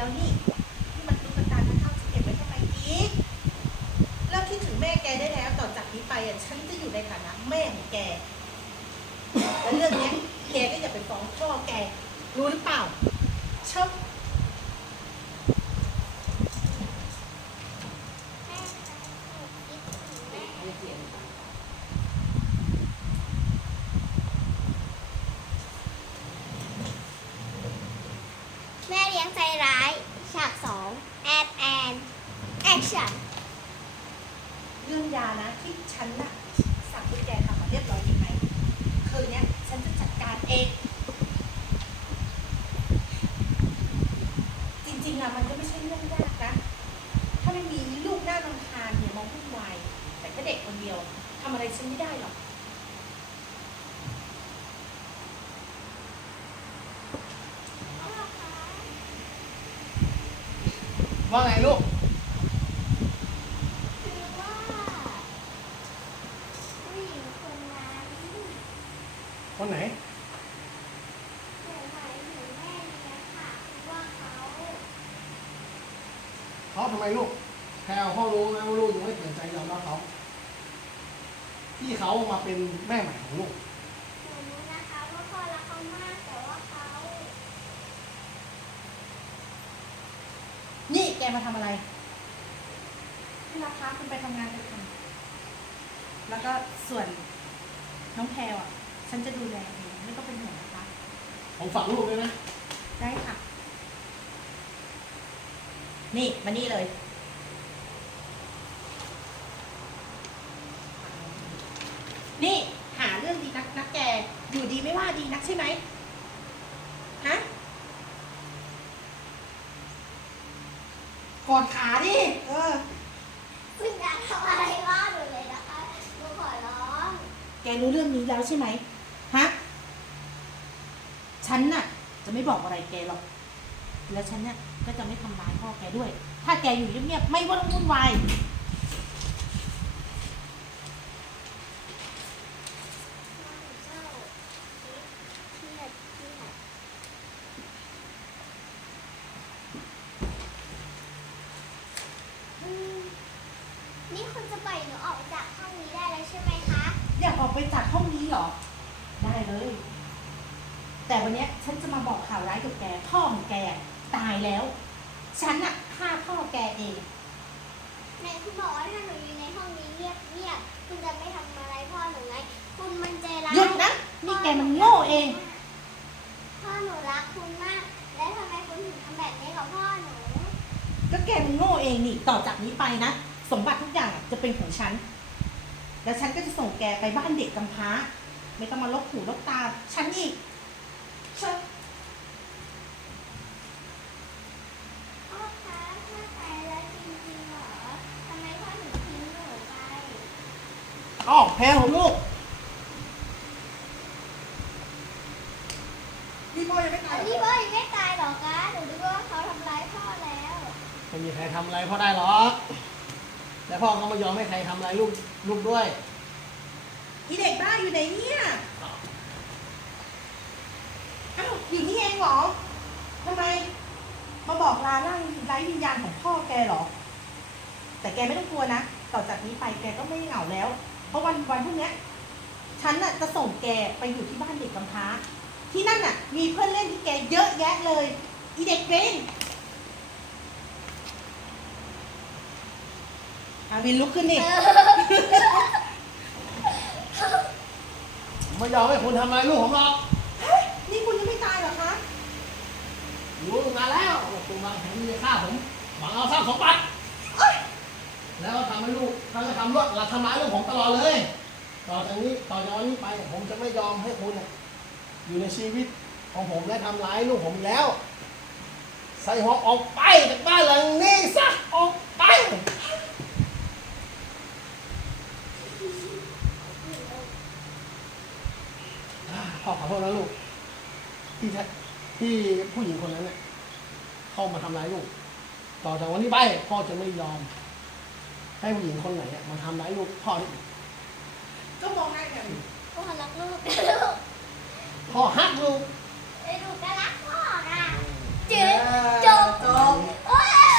แล้วนี่ที่มันตุ๊กตาที่เข้าจะเก็บไว้ทำไมอีกเลิกคิดถึงแม่แกได้แล้วต่อจากนี้ไปอะฉันจะอยู่ในฐานะแม่ของแกแล้วเรื่องนี้แกก็อย่าไปฟ้องพ่อแกรู้หรือเปล่าชอบ แอคชั่นเรื่องยานะที่ฉันน่ะสั่งให้แกทำมาเรียบร้อยดีไหมคืนเนี้ยฉันจะจัดการเอง จริงๆอะมันก็ไม่ใช่เรื่องยากนะ ถ้าไม่มีลูกหน้ารำคาญเนี่ยมองวุ่นวายแต่ก็เด็กคนเดียวทำอะไรฉันไม่ได้หรอกว่าไงลูก คือว่าผู้หญิงคนนั้น คนไหนหนูหมายถึงแม่เลี้ยงค่ะว่าเขาเขาทำไมลูกแพลเขารู้นะว่าลูกยังไม่เปลี่ยนใจยอมรับเขาที่เขามาเป็นแม่ใหม่ของลูกหนูรู้นะคะว่าพ่อรักเขามากแต่ว่าเขานี่แกมาทำอะไรพี่รับคะคุณไปทำงานเลยค่ะแล้วก็ส่วนน้องแพลวอะ ฉันจะดูแลเองไม่ต้องเป็นห่วงนะคะผมฝากลูกด้วยนะได้ค่ะ นี่มานี่เลย นี่หาเรื่องดีนักนักแก อยู่ดีไม่ว่าดีนักใช่ไหมฮะกอดขาดิ เออ คุณอยากทำอะไรว่าหนูเลยนะคะหนูขอร้อง แกรู้เรื่องนี้แล้วใช่ไหมฮะ ฉันน่ะ จะไม่บอกอะไรแกหรอก แล้วฉันเนี่ยก็จะไม่ทำร้ายพ่อแกด้วย ถ้าแกอยู่เงียบๆไม่ว่าต้องวุ่นวายเจ้าเครียดเครียดอืมนี่คุณจะปล่อยหนูออกจากห้องนี้ได้แล้วใช่ไหมคะ อยากออกไปจากห้องนี้เหรอ ได้เลย แต่วันเนี้ยฉันจะมาบอกข่าวร้ายกับแก พ่อของแกตายแล้ว ฉันอะฆ่าพ่อแกเองไหนคุณบอกว่าถ้าหนูอยู่ในห้องนี้เงียบเงียบคุณจะไม่ทำอะไรพ่อหนูไงคุณมันใจร้ายหยุดนะ นี่แกมันโง่เอง พ่อหนูรักคุณมาก แล้วทำไมคุณถึงทำแบบนี้กับพ่อหนู ก็แกมันโง่เองนี่ ต่อจากนี้ไปนะ สมบัติทุกอย่างจะเป็นของฉัน แล้วฉันก็จะส่งแกไปบ้านเด็กกำพร้า ไม่ต้องมาลบหูลบตา ฉันอีก เชิญพ่อคะถ้าตายแล้วจริงๆเหรอทำไมพ่อถึงทิ้งหนูไปอ๋อแพ้ของลูก นี่พ่อยังไม่ตายอันนี้พ่อยังไม่ตายหรอกคะหนูรู้ว่าเขาทำร้ายพ่อแล้ว ไม่มีใครทำอะไรพ่อได้หรอกแต่พ่อก็ไม่ยอมให้ใครทำอะไรลูกลูกด้วย อีเด็กบ้าอยู่ไหนเนี่ย อ้าวอยู่นี่เองเหรอทำไม มาบอกลาร่างไร้วิญญาณของพ่อแกเหรอ แต่แกไม่ต้องกลัวนะ ต่อจากนี้ไปแกก็ไม่เหงาแล้ว เพราะวันวันพรุ่งนี้ฉันน่ะจะส่งแกไปอยู่ที่บ้านเด็กกำพร้า ที่นั่นน่ะ มีเพื่อนเล่นที่แกเยอะแยะเลย อีเด็กเกรนอาวินลุกขึ้นนี่ไม่ยอมให้คุณทำอะไรลูกผมหรอก นี่คุณยังไม่ตายเหรอคะ รู้ตั้งนาน แล้วว่าคุณวางแผนที่จะฆ่าผมหวังเอาทรัพย์สมบัติแล้วก็ทำให้ลูกทำให้ทำรวดเราทำร้ายลูกผมตลอดเลย ต่อจากนี้ต่อจากวันนี้ไปผมจะไม่ยอมให้คุณน่ะอยู่ในชีวิตของผมและทำร้ายลูกผมอีกแล้ว ใส่หัวออกไปจากบ้านหลังนี้ซะออกไปพ่อขอโทษนะลูกที่แท้ที่ผู้หญิงคนนั้นเนี่ย เข้ามาทำร้ายลูก ต่อจากวันนี้ไปพ่อจะไม่ยอม ให้ผู้หญิงคนไหนอะมาทำร้ายลูกพ่อได้อีกก็มองหน้ากันพ่อรักลูก พ่อฮักลูกพ